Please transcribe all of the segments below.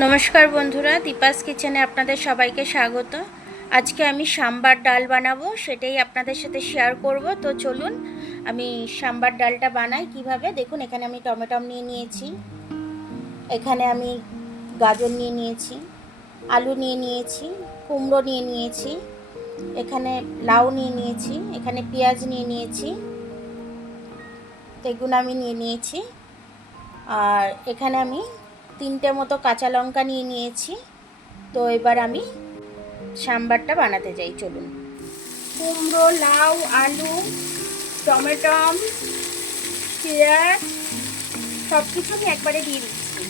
নমস্কার বন্ধুরা, দীপাস কিচেনে আপনাদের সবাইকে স্বাগত। আজকে আমি সাম্বার ডাল বানাবো, সেটাই আপনাদের সাথে শেয়ার করব। তো চলুন আমি সাম্বার ডালটা বানাই কিভাবে। দেখুন, এখানে আমি টমেটো নিয়ে নিয়েছি, এখানে আমি গাজর নিয়ে নিয়েছি, আলু নিয়ে নিয়েছি, কুমড়ো নিয়ে নিয়েছি, এখানে লাউ নিয়ে নিয়েছি, এখানে পেঁয়াজ নিয়ে নিয়েছি, এগুলো আমি নিয়ে নিয়েছি। আর এখানে আমি 3টে মতো কাঁচা লঙ্কা নিয়ে নিয়েছি। তো এবার আমি সাম্বারটা বানাতে যাই, চলুন। কুমড়ো, লাউ, আলু, টমেটো, পেঁয়াজ সব কিছু আমি একবারে দিয়ে দিচ্ছি।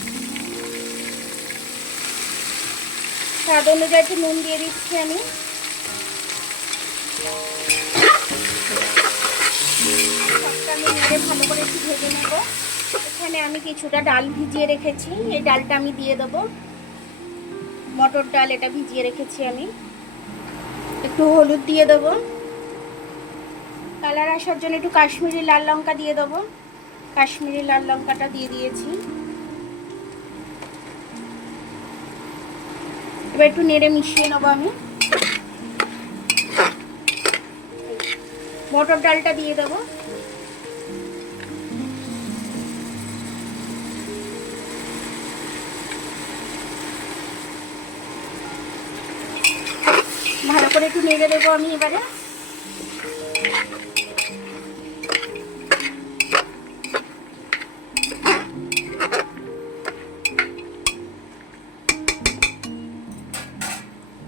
স্বাদ অনুযায়ী একটু নুন দিয়ে দিচ্ছি আমি। সবটা আমি নেড়ে ভালো করে একটু ভেজে নেব। এখানে আমি কিছুটা ডাল ভিজিয়ে রেখেছি, এই ডালটা আমি দিয়ে দেবো। মটর ডাল, এটা ভিজিয়ে রেখেছি আমি। একটু হলুদ দিয়ে দেবো, কালার আসার জন্য একটু কাশ্মীরি লাল লঙ্কা দিয়ে দেবো। কাশ্মীরি লাল লঙ্কাটা দিয়ে দিয়েছি। এবার একটু নেড়ে মিশিয়ে নেবো আমি। মটর ডালটা দিয়ে দেবো। ভালো করে একটু নেড়ে দেবো আমি এবারে।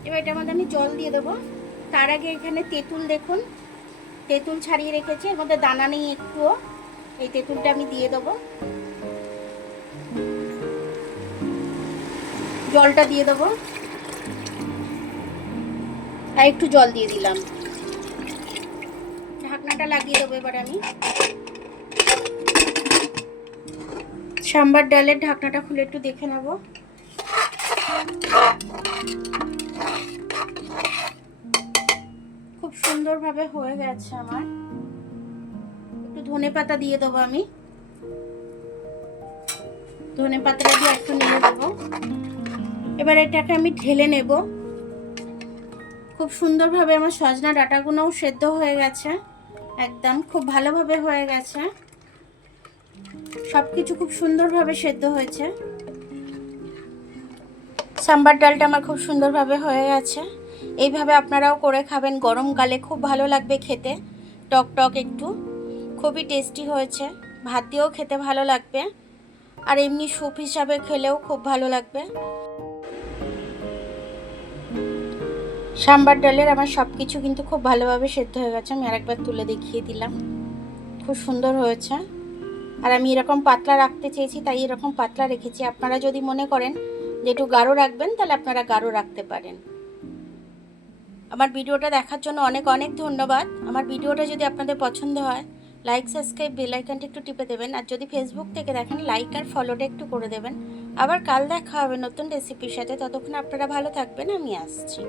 এবার এটার মধ্যে আমি জল দিয়ে দেবো। তার আগে এখানে তেঁতুল, দেখুন তেঁতুল ছাড়িয়ে রেখেছি, এর মধ্যে দানা নেই একটুও। এই তেঁতুলটা আমি দিয়ে দেবো। জলটা দিয়ে দেবো, আর একটু জল দিয়ে দিলাম। ঢাকনাটা লাগিয়ে দেবো এবার আমি। সাম্বার ডালের ঢাকনাটা খুলে একটু দেখে নেব। খুব সুন্দরভাবে হয়ে গেছে আমার। একটু ধনেপাতা দিয়ে দেবো আমি। ধনেপাতাটা দিয়ে একটু নেড়ে দেবো। এবার এটাকে আমি ঢেলে নেব। খুব সুন্দরভাবে আমার সজনা ডাঁটাগুলোও সেদ্ধ হয়ে গেছে, একদম খুব ভালোভাবে হয়ে গেছে। সব কিছু খুব সুন্দরভাবে সেদ্ধ হয়েছে। সাম্বার ডালটা আমার খুব সুন্দরভাবে হয়ে গেছে। এইভাবে আপনারাও করে খাবেন, গরমকালে খুব ভালো লাগবে খেতে। টক টক একটু, খুবই টেস্টি হয়েছে। ভাত দিয়েও খেতে ভালো লাগবে, আর এমনি স্যুপ হিসাবে খেলেও খুব ভালো লাগবে। সাম্বার ডালের আমার সব কিছু কিন্তু খুব ভালোভাবে সেদ্ধ হয়ে গেছে। আমি আরেকবার তুলে দেখিয়ে দিলাম, খুব সুন্দর হয়েছে। আর আমি এরকম পাতলা রাখতে চেয়েছি, তাই এরকম পাতলা রেখেছি। আপনারা যদি মনে করেন যে একটু গাঢ় রাখবেন, তাহলে আপনারা গাঢ় রাখতে পারেন। আমার ভিডিওটা দেখার জন্য অনেক অনেক ধন্যবাদ। আমার ভিডিওটা যদি আপনাদের পছন্দ হয়, লাইক, সাবস্ক্রাইব, বেল আইকনটা একটু টিপে দেবেন। আর যদি ফেসবুক থেকে দেখেন, লাইক আর ফলোটা একটু করে দেবেন। আবার কাল দেখা হবে নতুন রেসিপির সাথে। ততক্ষণ আপনারা ভালো থাকবেন, আমি আসছি।